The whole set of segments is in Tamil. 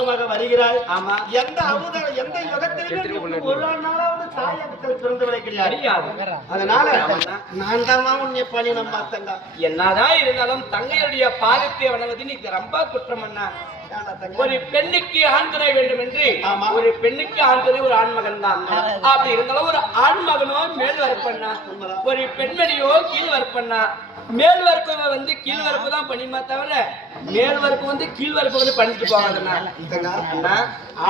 தாமதமாக வருகிறாய். ஆமா, எந்த அவதாரம் எந்த யுகத்திலும் ஒரு நாளாவது தாயகத்தில் பிறந்தவளை கிடையாது. அதனால நான் தான் உன்னை பணினம் பார்த்தேங்க. என்னதான் இருந்தாலும் தங்கையுடைய பாதத்தை வணங்குவது நீ ரொம்ப குற்றம் அண்ணா. ஒரு பெண்ணுக்கு ஆண் துணை வேண்டும் என்று, ஒரு பெண்ணுக்கு ஆண் துணை ஒரு ஆண்மகன் தான். அப்படி இருந்தாலும் ஒரு ஆண்மகனோ மேல் வரப்பண்ணா, ஒரு பெண்மணியோ கீழ் வரப்பண்ணா. மேல் வரப்பு வந்து கீழ் வரப்பு தான் பண்ணிமா தவிர மேல் வரப்பு வந்து கீழ் வரப்பு வந்து பண்ணிட்டு போகாதுன்னா.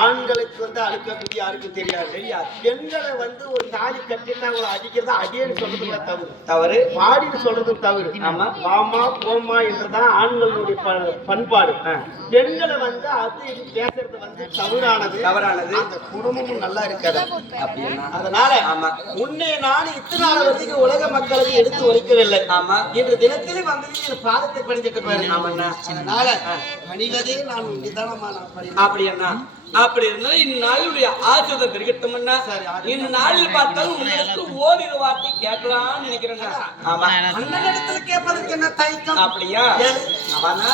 ஆண்களுக்கு வந்து அழுக்கக்கூடிய யாருக்கும் தெரியாது. பெண்களை வந்து ஒரு தாலி கட்டிட்டு அவங்களை அடிக்கிறதா அடியன்னு சொல்றதுல தவறு, பாடின்னு சொல்றதும் தவறு. ஆமா, வாமா போமா என்றுதான் ஆண்களுடைய பண்பாடு. பெண்களை வந்து அது இது பேசுறது வந்து தவறானது. அந்த குடும்பமும் நல்லா இருக்காது. அதனால உன்னை நான் இத்தனை நாள் வரைக்கும் உலக மக்களுக்கு எடுத்து உரைக்கவில்லை. ஆமா, இன்று தினத்திலே வந்து பாதத்தை படிச்சுட்டு பாரு. அதனால பணிவதே நான் நிதானமான அப்படி என்ன அப்படி இருந்தாலும் இந்நாளுடைய ஆசிரியர் பெருகட்டும்னா இந்நாளில் பார்த்தாலும் உங்களுக்கு ஓரிரு வார்த்தை கேட்கலாம்னு நினைக்கிறேங்க. ஆமா, அந்த இடத்துல கேட்பதற்கு என்ன தயக்கம்? அப்படியா? அவனா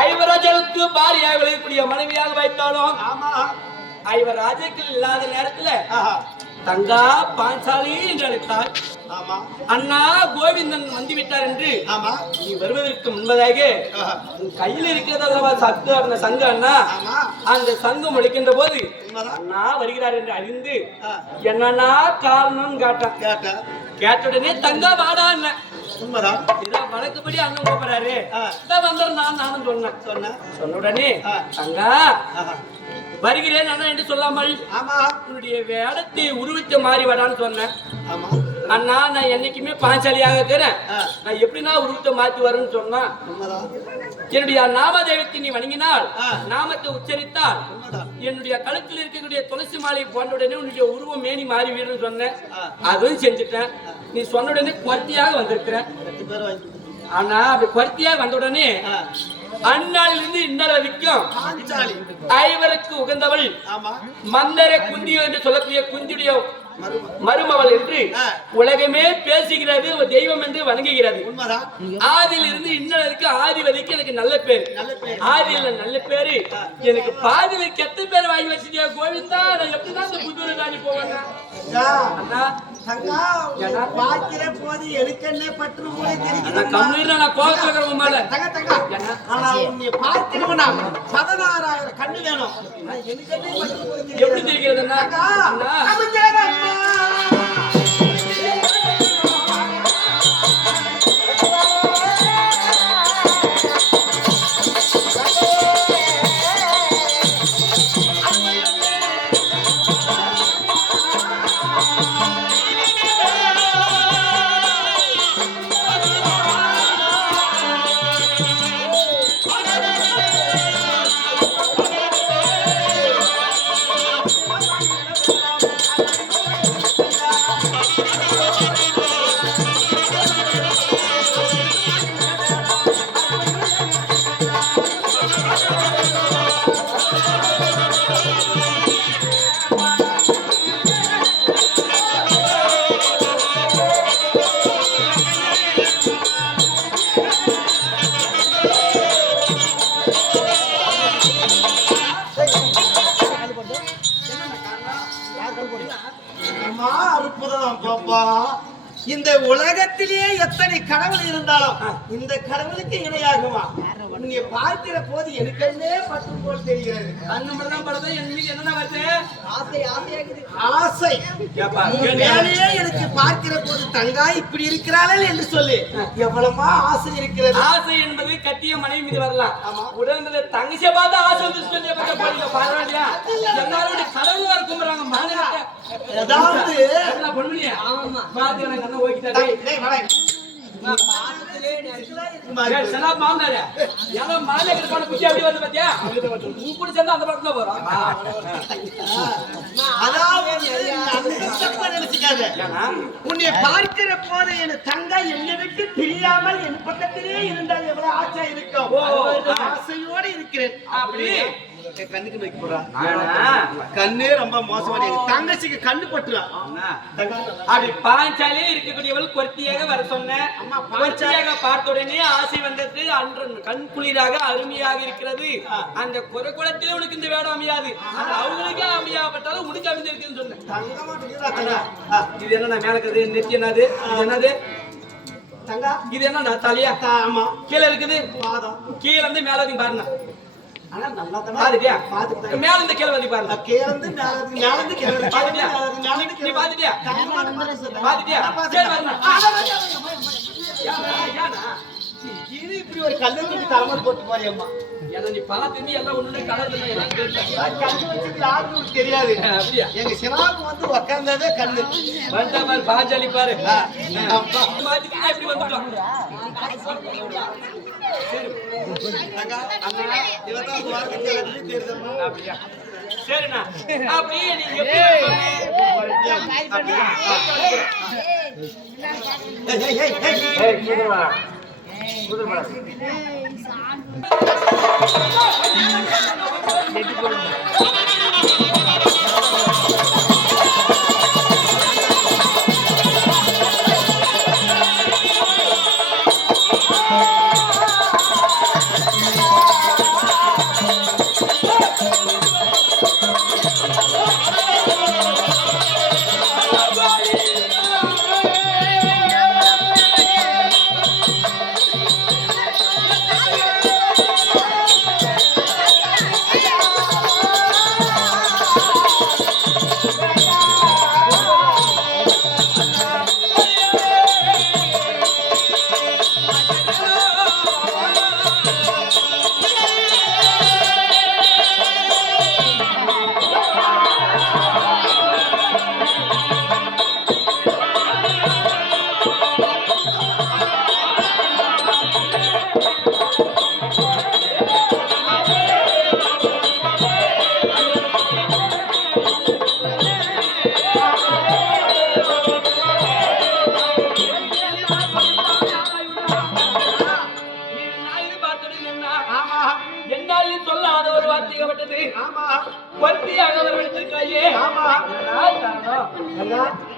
ஐவராஜனுக்கு பாரியாக விளையக்கூடிய மனைவியாக வைத்தாலும் ஐவர் ராஜாக்கள் இல்லாத நேரத்துல தங்கா பாஞ்சாலி என்று அழைத்தார். அண்ணா கோவிந்தன் வந்துவிட்டார் என்று நீ வருவதற்கு முன்பதாக கையில் இருக்கிறதா சத்து அந்த சங்கு அண்ணா, அந்த சங்கு முளைக்கின்ற போது அண்ணா வருகிறார் என்று அறிந்து என்னன்னா காரணம் கேட்டுடனே தங்கா வாடா அண்ணன் வழக்குப்படி அண்ணன் கூப்பிடுறாரு நானும் சொன்ன உடனே தங்கா வருகிறேன் அண்ணா என்று சொல்லாமல் உன்னுடைய வேடத்தை உருவித்த மாறி வரான்னு சொன்னேன். அண்ணா நான் என்னைக்குமே பாஞ்சாலியாக இருக்கிறேன், நான் எப்படின்னா உருவத்தை மாற்றி வரும்னு சொன்னா என்னுடைய நாமதேவத்தை நீ வணங்கினால் நாமத்தை உச்சரித்தால் என்னுடைய கழுத்தில் இருக்கக்கூடிய துளசி மாலை போன்றவுடனே உன்னுடைய உருவம் மேனி மாறி வீடுன்னு சொன்னேன். அதுவும் செஞ்சுட்டேன். நீ சொன்ன உடனே குவர்த்தியாக வந்திருக்கிறேன். ஆனா அப்படி குவர்த்தியாக வந்த உடனே அந்நாளிலிருந்து இந்நாள் வரைக்கும் ஐவருக்கு உகந்தவள் மந்தர குந்தி என்று சொல்லக்கூடிய குந்தியுடைய மருமவள் என்று உலகமே பேசுகிறது, தெய்வம் என்று வணங்குகிறது. ஆதியிலிருந்து இன்னும் ஆதிவதிக்கு எனக்கு நல்ல பேரு, ஆதியில நல்ல பேரு, எனக்கு பாதியில கெட்ட பேர் வாங்கி வச்சிட்டியா கோவிந்தா. நான் எப்படிதான் இந்த புதூர் தாண்டி போவேன்? கண்ணு வேணும் எப்படி தெரிகிறதுன்னா இந்த உலகத்திலேயே எத்தனை கடவுள் இருந்தாலும் இந்த கடவுளுக்கு இணையாகுமா? நீங்க பார்க்கிற போது எனக்கே பற்றும் போல் தெரிகிறது. அந்த மாதிரி தான் படுது. என் மீது என்ன வருது? ஆசை ஆசையாகுது. ஆசை மேலேயே எனக்கு பார்க்கிற போது தங்கா இப்படி இருக்கிறாள் என்று சொல்லி எவ்வளவா ஆசை இருக்கிறது. ஆசை என்பது கட்டிய மனைவி மீது வரலாம். உடனே தங்கச்சியை பார்த்து ஆசை வந்து சொல்லி பரவாயில்லையா? எல்லாரும் கடவுள் வர கும்பிடுறாங்க. மாநிலத்தை ஏதாவது மாத்தி எனக்கு என்ன ஓய்க்கிட்டாரு மாமனாரு ஏன்னா மாநில குச்சி அப்படி வருது பாத்தியா? நீ கூட சேர்ந்து அந்த படத்துல போறோம். உன்னை பார்க்கிற போது என் தங்கா என்னை விட்டு பிரியாமல் என் பக்கத்திலே இருந்தால் எவ்வளவு ஆசை இருக்கும். ஆசையோடு இருக்கிறேன். அப்படி கண்ணுக்கு வைக்க போறான். கண்ணே ரொம்ப மோசமான தங்கச்சிக்கு கண்ணு பட்டுறான். அப்படி பாஞ்சாலே இருக்கக்கூடியவள் கொர்த்தியாக வர சொன்னேன். கொர்த்தியாக பார்த்த உடனே ஆசை வந்தது. அன்று கண் குளிராக அருமையாக இருக்கிறது. அந்த குலத்திலே உனக்கு இந்த வேடம் அமையாது. அவங்களுக்கே அமையாப்பட்டாலும் உனக்கு அமைந்திருக்குன்னு சொன்னேன். இது என்ன மேலக்குது? நெத்தி என்னது? இது என்னது? இது என்ன தலையா? ஆமா. கீழே இருக்குது கீழே இருந்து மேல வந்து பாருங்க. மேல இருந்து கீழே வந்து பாருங்க. நீ பாத்துட்டியா? பாத்துட்டியா? இப்படி ஒரு கல்லூரி தலைமை போட்டு போறியம்மா. நீ பார்த்து எல்லாம் ஒண்ணு தெரியாது. எங்க சினாவுக்கு வந்து உக்காந்தாவே கல்லு வந்த மாதிரி பாஞ்சாலி பாரு. எப்படி வந்துட்டோம்? சரிண்ணா அப்படியே நீங்க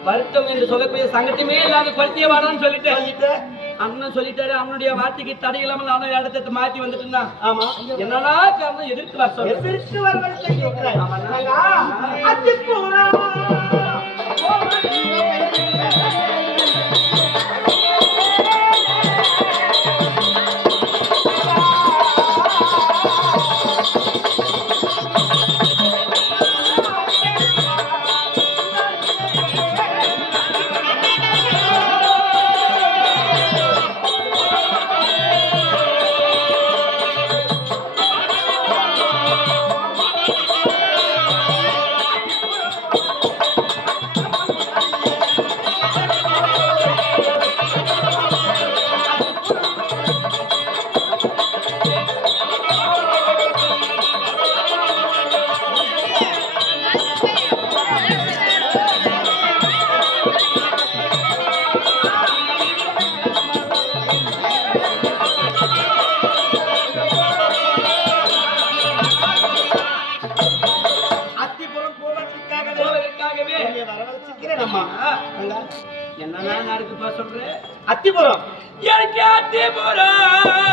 வருத்தம் என்று சொல்லக்கூடிய சங்கட்டமே இல்லாத கொல்த்திய வாடான்னு சொல்லிட்டு அண்ணன் சொல்லிட்டாரு. அவனுடைய வார்த்தைக்கு தடை இல்லாமல் நானும் இடத்தை மாத்தி வந்துட்டு ஆமா என்னன்னா காரணம் எதிர்த்து வர எதிர்த்து என்னன்னா நடக்குப்பா சொல்றேன். அத்திபுரம் எனக்கு அத்திபுரம்